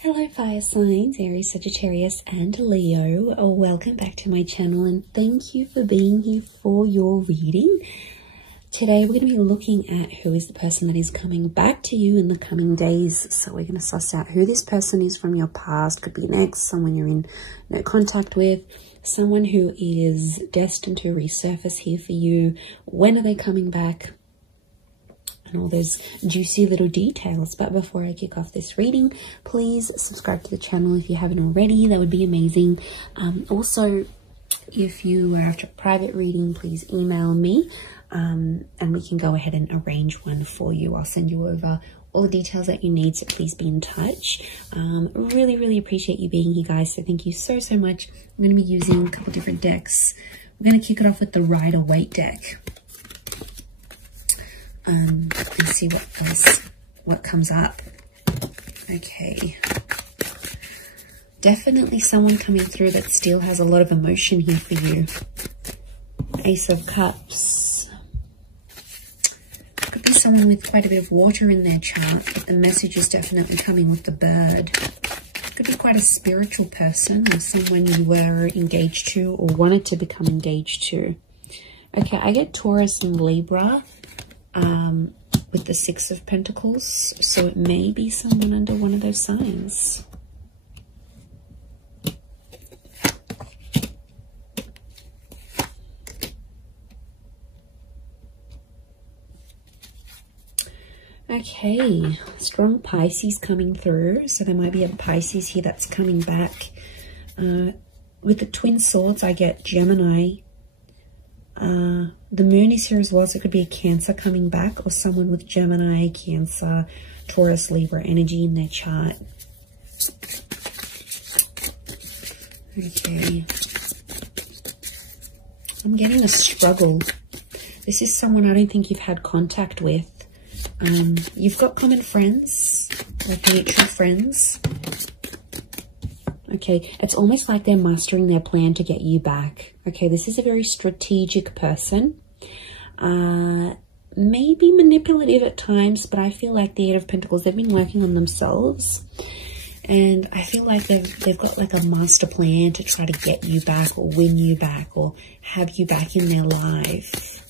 Hello fire signs, Aries, Sagittarius and Leo. Welcome back to my channel and thank you for being here for your reading. Today we're going to be looking at who is the person that is coming back to you in the coming days. So we're going to suss out who this person is from your past. Could be an ex, someone you're in no contact with, someone who is destined to resurface here for you. When are they coming back? And all those juicy little details. But before I kick off this reading, please subscribe to the channel if you haven't already. That would be amazing. Also, if you are after a private reading, please email me and we can go ahead and arrange one for you. I'll send you over all the details that you need, so please be in touch. Really appreciate you being here, guys, so thank you so much. I'm going to be using a couple different decks. We're going to kick it off with the Rider-Waite deck. And see what comes up. Okay. Definitely someone coming through that still has a lot of emotion here for you. Ace of Cups. Could be someone with quite a bit of water in their chart, but the message is definitely coming with the bird. Could be quite a spiritual person or someone you were engaged to or wanted to become engaged to. Okay, I get Taurus and Libra. With the Six of Pentacles, so it may be someone under one of those signs. Okay, strong Pisces coming through, so there might be a Pisces here that's coming back. With the Twin Swords, I get Gemini. The moon is here as well, so it could be a Cancer coming back or someone with Gemini, Cancer, Taurus, Libra energy in their chart. Okay. I'm getting a struggle. This is someone I don't think you've had contact with. You've got common friends, like mutual friends. Okay, it's almost like they're mastering their plan to get you back. Okay, this is a very strategic person. Maybe manipulative at times, but I feel like the Eight of Pentacles, they've been working on themselves. And I feel like they've got like a master plan to try to get you back or win you back or have you back in their life.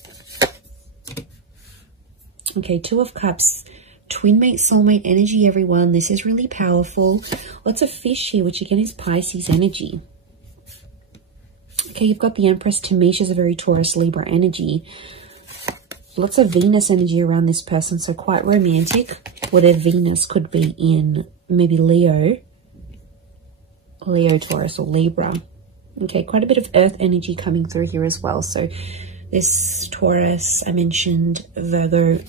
Okay, Two of Cups. Twin mate, soulmate energy, everyone. This is really powerful. Lots of fish here, which again is Pisces energy. Okay, you've got the Empress. To me, she's a very Taurus, Libra energy. Lots of Venus energy around this person, so quite romantic. Or their Venus could be in maybe Leo, Taurus, or Libra. Okay, quite a bit of Earth energy coming through here as well. So this Taurus, I mentioned Virgo,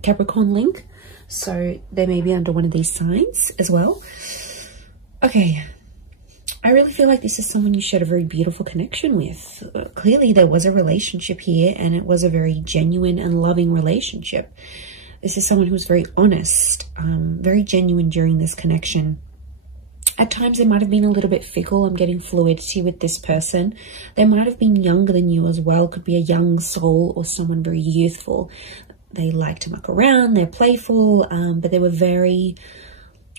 Capricorn link, so they may be under one of these signs as well. Okay, I really feel like this is someone you shared a very beautiful connection with. Clearly there was a relationship here and it was a very genuine and loving relationship. This is someone who was very honest, very genuine during this connection. At times, they might have been a little bit fickle. I'm getting fluidity with this person. They might have been younger than you as well. Could be a young soul or someone very youthful. They like to muck around, they're playful, but they were very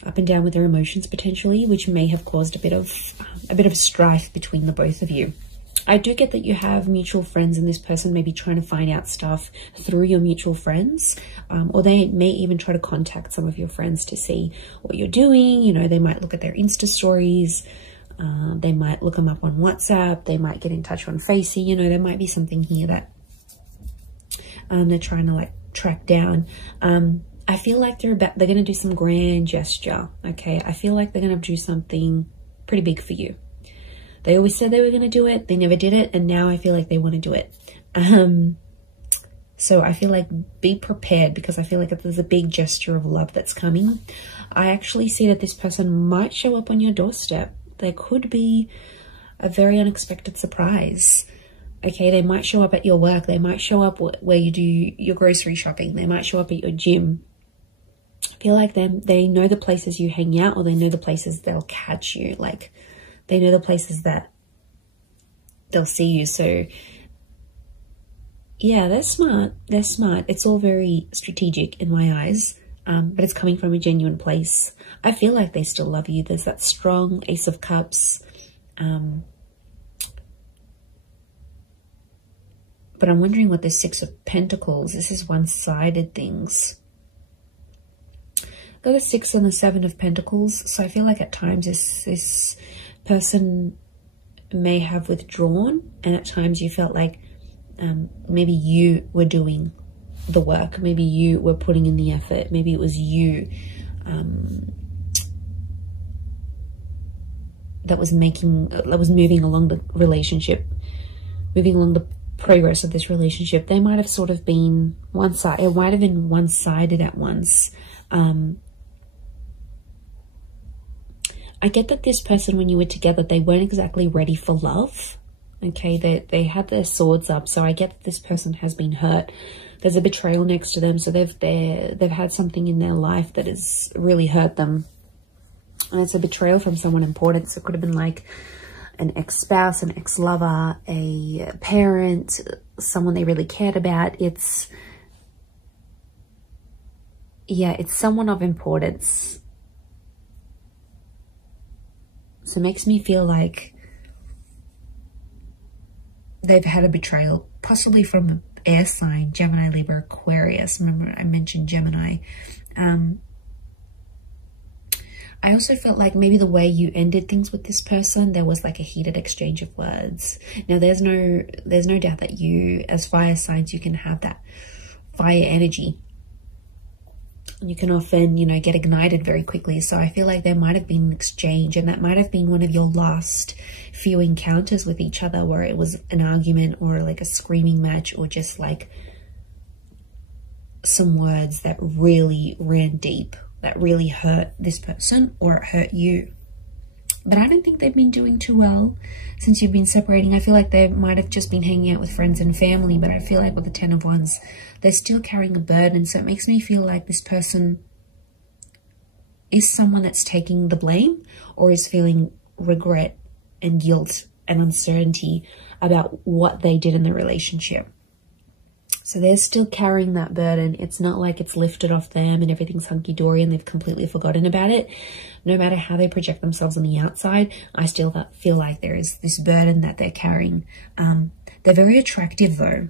up and down with their emotions potentially, which may have caused a bit of strife between the both of you. I do get that you have mutual friends and this person may be trying to find out stuff through your mutual friends, or they may even try to contact some of your friends to see what you're doing. You know, they might look at their Insta stories, they might look them up on WhatsApp, they might get in touch on Facey. You know, there might be something here that they're trying to like track down. I feel like they're going to do some grand gesture. Okay, I feel like they're going to do something pretty big for you. They always said they were going to do it, they never did it, and now I feel like they want to do it. So I feel like be prepared, because I feel like if there's a big gesture of love that's coming, I actually see that this person might show up on your doorstep. There could be a very unexpected surprise. Okay, they might show up at your work. They might show up where you do your grocery shopping. They might show up at your gym. I feel like they know the places you hang out, or they know the places they'll catch you. Like, they know the places that they'll see you. So, yeah, they're smart. They're smart. It's all very strategic in my eyes. but it's coming from a genuine place. I feel like they still love you. There's that strong Ace of Cups. But I'm wondering what the Six of Pentacles, this is one-sided things. Got the Six and the Seven of Pentacles. So I feel like at times this person may have withdrawn, and at times you felt like maybe you were doing the work. Maybe you were putting in the effort. Maybe it was you that was moving along the relationship, moving along the progress of this relationship. They might have sort of been one-sided. It might have been one-sided at once. I get that this person, when you were together, they weren't exactly ready for love. Okay, they had their swords up, so I get that this person has been hurt. There's a betrayal next to them, so they've had something in their life that has really hurt them, and it's a betrayal from someone important. So it could have been like an ex-spouse, an ex-lover, a parent, someone they really cared about. It's someone of importance. So it makes me feel like they've had a betrayal, possibly from an air sign, Gemini, Libra, Aquarius. Remember I mentioned Gemini. I also felt like maybe the way you ended things with this person, there was like a heated exchange of words. Now there's no doubt that you, as fire signs, you can have that fire energy. You can often, you know, get ignited very quickly. So I feel like there might have been an exchange, and that might have been one of your last few encounters with each other, where it was an argument or like a screaming match, or just like some words that really ran deep, that really hurt this person, or it hurt you. But I don't think they've been doing too well since you've been separating. I feel like they might have just been hanging out with friends and family, but I feel like with the Ten of Wands, they're still carrying a burden. So it makes me feel like this person is someone that's taking the blame, or is feeling regret and guilt and uncertainty about what they did in the relationship. So they're still carrying that burden. It's not like it's lifted off them and everything's hunky-dory and they've completely forgotten about it. No matter how they project themselves on the outside, I still feel like there is this burden that they're carrying. They're very attractive though.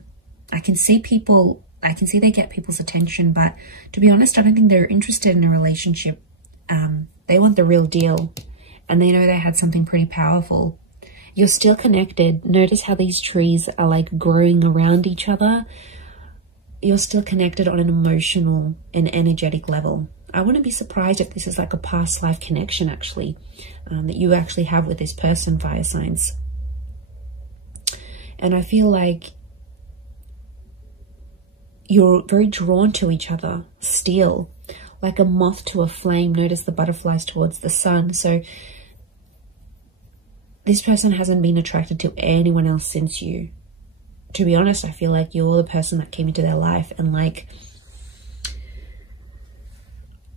I can see they get people's attention, but to be honest, I don't think they're interested in a relationship. They want the real deal, and they know they had something pretty powerful. You're still connected. Notice how these trees are like growing around each other. You're still connected on an emotional and energetic level. I wouldn't be surprised if this is like a past life connection actually, that you actually have with this person, fire signs. And I feel like you're very drawn to each other still, like a moth to a flame. Notice the butterflies towards the sun. So this person hasn't been attracted to anyone else since you. To be honest, I feel like you're the person that came into their life and like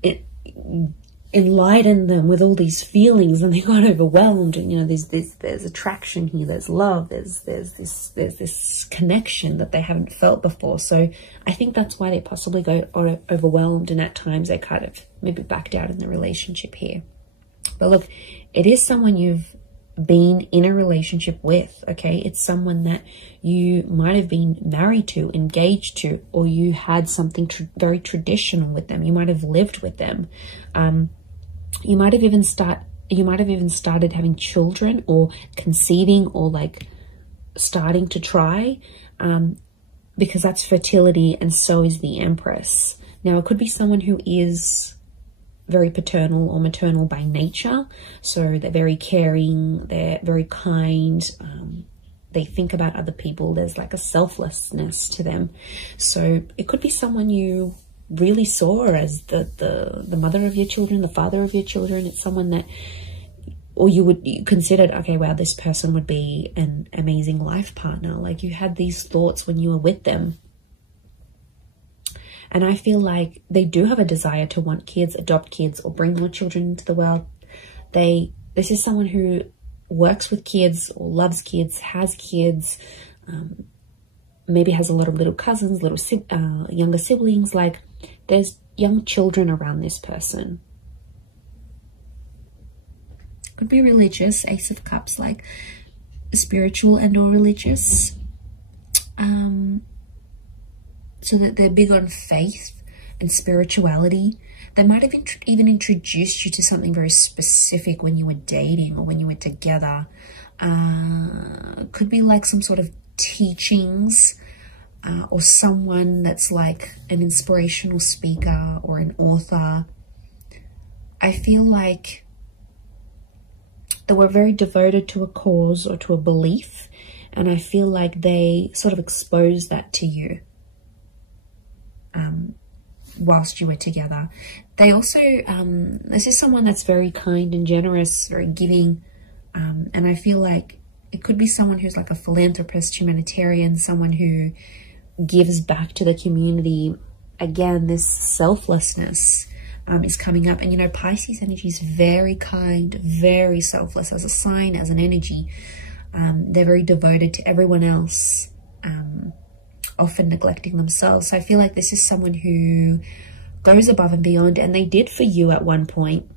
it enlightened them with all these feelings, and they got overwhelmed. And you know, there's attraction here, there's love, there's this connection that they haven't felt before. So I think that's why they possibly got overwhelmed, and at times they kind of maybe backed out in the relationship here. But look, it is someone you've been in a relationship with, okay? It's someone that you might have been married to, engaged to, or you had something very traditional with them. You might have lived with them. You might have even started having children, or conceiving, or like starting to try, because that's fertility, and so is the Empress. Now it could be someone who is very paternal or maternal by nature. So they're very caring, they're very kind, they think about other people. There's like a selflessness to them. So it could be someone you really saw as the mother of your children, the father of your children. It's someone that, or you considered, okay, wow, this person would be an amazing life partner. Like you had these thoughts when you were with them. And I feel like they do have a desire to want kids, adopt kids, or bring more children into the world. This is someone who works with kids, or loves kids, has kids, maybe has a lot of little cousins, younger siblings. Like there's young children around this person. Could be religious, Ace of Cups, like spiritual and or religious. So that they're big on faith and spirituality. They might have even introduced you to something very specific when you were dating or when you were together. Could be like some sort of teachings, or someone that's like an inspirational speaker or an author. I feel like they were very devoted to a cause or to a belief, and I feel like they sort of exposed that to you whilst you were together. They also, this is someone that's very kind and generous, very giving, and I feel like it could be someone who's like a philanthropist, humanitarian, someone who gives back to the community. Again, this selflessness is coming up. And you know, Pisces energy is very kind, very selfless as a sign, as an energy. They're very devoted to everyone else, often neglecting themselves. So I feel like this is someone who goes above and beyond, and they did for you at one point.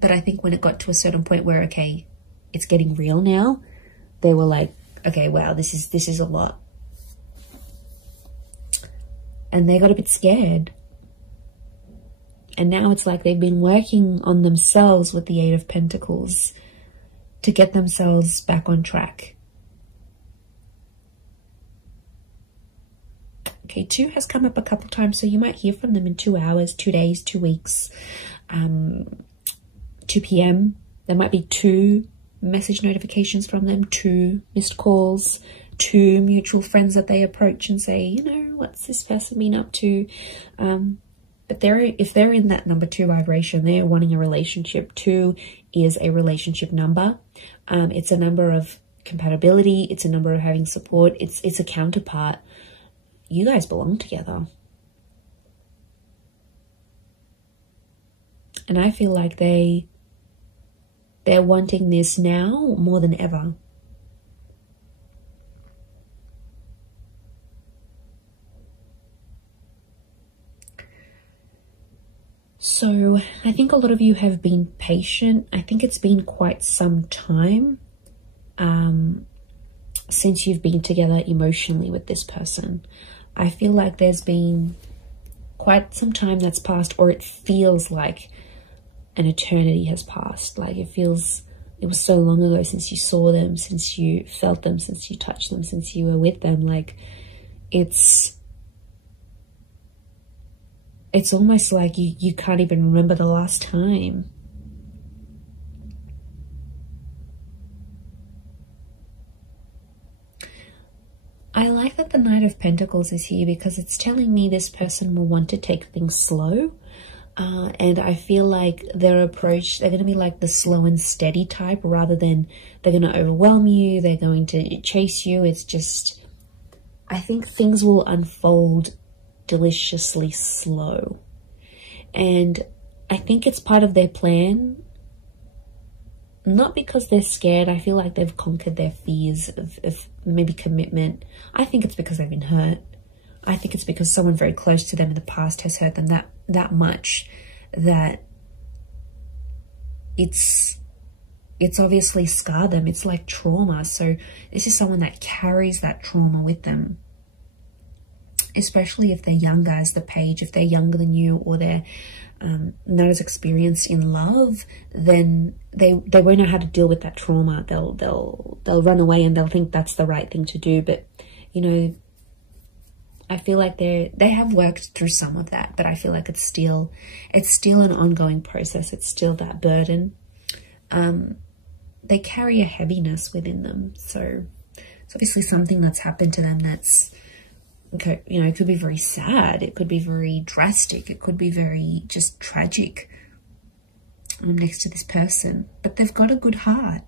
But I think when it got to a certain point where, okay, it's getting real now, they were like, okay, wow, this is a lot. And they got a bit scared. And now it's like they've been working on themselves with the Eight of Pentacles to get themselves back on track. Okay, 2 has come up a couple times, so you might hear from them in 2 hours, 2 days, 2 weeks, 2 p.m. There might be 2 message notifications from them, 2 missed calls, 2 mutual friends that they approach and say, you know, what's this person been up to? But if they're in that number 2 vibration, they're wanting a relationship. 2 is a relationship number. It's a number of compatibility. It's a number of having support. It's a counterpart. You guys belong together. And I feel like they're wanting this now more than ever. So I think a lot of you have been patient. I think it's been quite some time since you've been together emotionally with this person. I feel like there's been quite some time that's passed, or it feels like an eternity has passed. Like it was so long ago since you saw them, since you felt them, since you touched them, since you were with them. Like it's almost like you can't even remember the last time. I like that the Knight of Pentacles is here because it's telling me this person will want to take things slow. And I feel like their approach, they're going to be like the slow and steady type rather than they're going to overwhelm you. They're going to chase you. It's just, I think things will unfold deliciously slow. And I think it's part of their plan. Not because they're scared. I feel like they've conquered their fears of maybe commitment. I think it's because they've been hurt. I think it's because someone very close to them in the past has hurt them that much that it's obviously scarred them. It's like trauma. So this is someone that carries that trauma with them. Especially if they're younger as the Page, if they're younger than you, or they're not as experienced in love, then they won't know how to deal with that trauma. They'll run away and they'll think that's the right thing to do. But you know, I feel like they have worked through some of that, but I feel like it's still an ongoing process. It's still that burden. They carry a heaviness within them. So it's obviously something that's happened to them that's, you know, it could be very sad. It could be very drastic. It could be very just tragic next to this person. But they've got a good heart.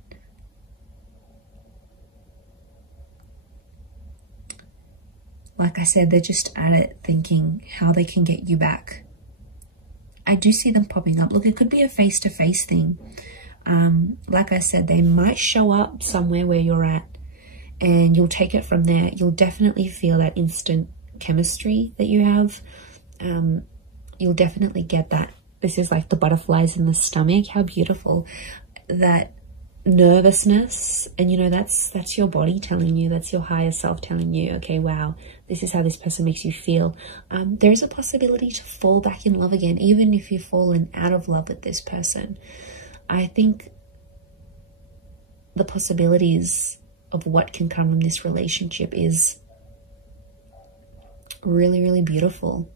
Like I said, they're just at it thinking how they can get you back. I do see them popping up. Look, it could be a face-to-face thing. Like I said, they might show up somewhere where you're at, and you'll take it from there. You'll definitely feel that instant chemistry that you have. you'll definitely get that. This is like the butterflies in the stomach. How beautiful. That nervousness, and you know, that's your body telling you, that's your higher self telling you, okay, wow, this is how this person makes you feel. There is a possibility to fall back in love again, even if you've fallen out of love with this person. I think the possibilities of what can come from this relationship is really, really beautiful.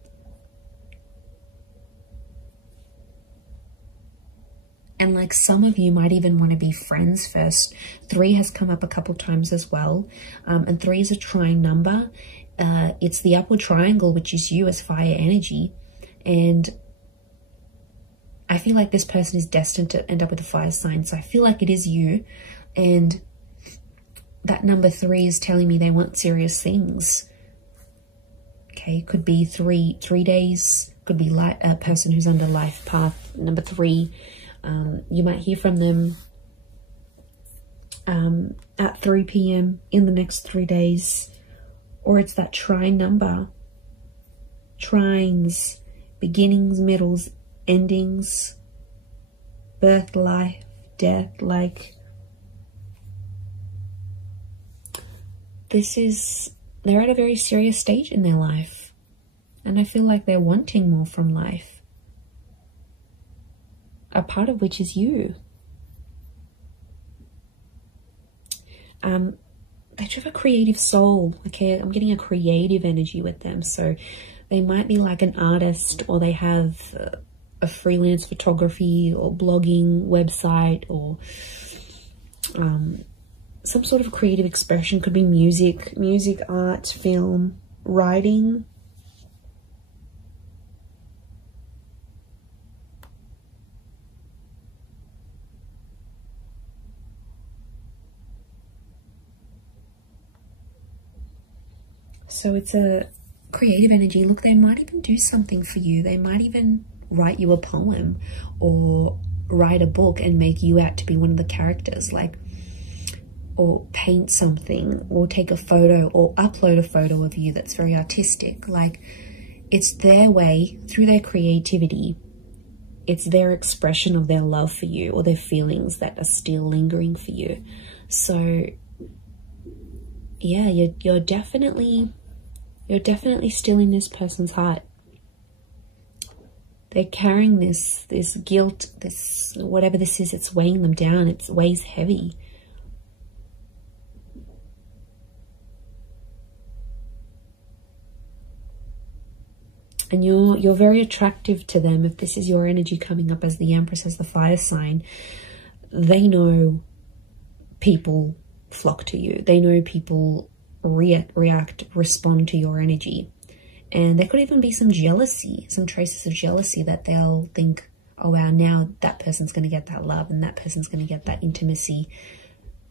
And like some of you might even want to be friends first. 3 has come up a couple times as well. And 3 is a trine number. It's the upward triangle, which is you as fire energy. And I feel like this person is destined to end up with a fire sign. So I feel like it is you. And that number 3 is telling me they want serious things. Okay, could be three days. Could be like a person who's under life path number 3. You might hear from them at 3 p.m. in the next 3 days. Or it's that trine number. Trines, beginnings, middles, endings, birth, life, death. Like, they're at a very serious stage in their life. And I feel like they're wanting more from life. A part of which is you. They have a creative soul. Okay, I'm getting a creative energy with them. So they might be like an artist, or they have a freelance photography or blogging website, or some sort of creative expression. Could be music, art, film, writing. So it's a creative energy. Look, they might even do something for you. They might even write you a poem or write a book and make you out to be one of the characters, like, or paint something, or take a photo, or upload a photo of you that's very artistic. Like, it's their way, through their creativity, it's their expression of their love for you, or their feelings that are still lingering for you. So yeah, you're definitely still in this person's heart. They're carrying this guilt, this whatever this is, it's weighing them down. It weighs heavy. And you're very attractive to them. If this is your energy coming up as the Empress, as the fire sign, they know people flock to you. They know people react, respond to your energy. And there could even be some jealousy, some traces of jealousy, that they'll think, oh wow, now that person's going to get that love, and that person's going to get that intimacy,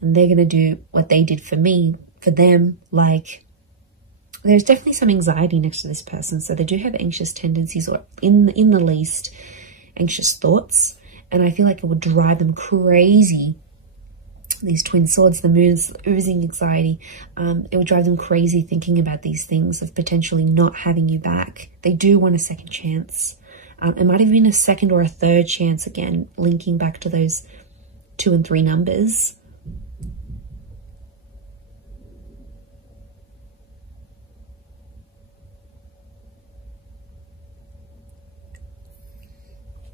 and they're going to do what they did for me, for them. Like, there's definitely some anxiety next to this person. So they do have anxious tendencies, or in the least anxious thoughts. And I feel like it would drive them crazy. These twin swords, the moon's oozing anxiety. It would drive them crazy thinking about these things of potentially not having you back. They do want a second chance. It might have been a second or a third chance, again, linking back to those 2 and 3 numbers.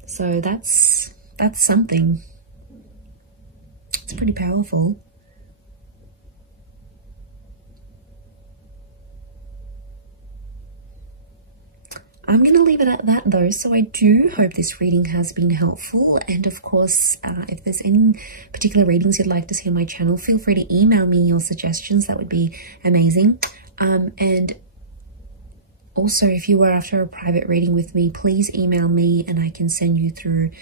So that's something. It's pretty powerful. I'm going to leave it at that though. So I do hope this reading has been helpful. And of course, if there's any particular readings you'd like to see on my channel, feel free to email me your suggestions. That would be amazing. And also, if you were after a private reading with me, please email me and I can send you through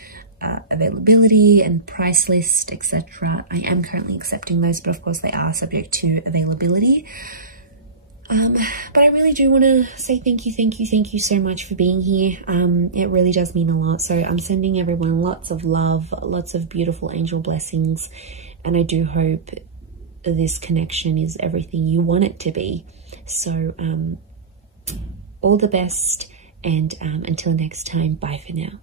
availability and price list, etc. I am currently accepting those, but of course they are subject to availability. But I really do want to say thank you so much for being here. It really does mean a lot. So I'm sending everyone lots of love, lots of beautiful angel blessings, and I do hope this connection is everything you want it to be. So all the best, And until next time, bye for now.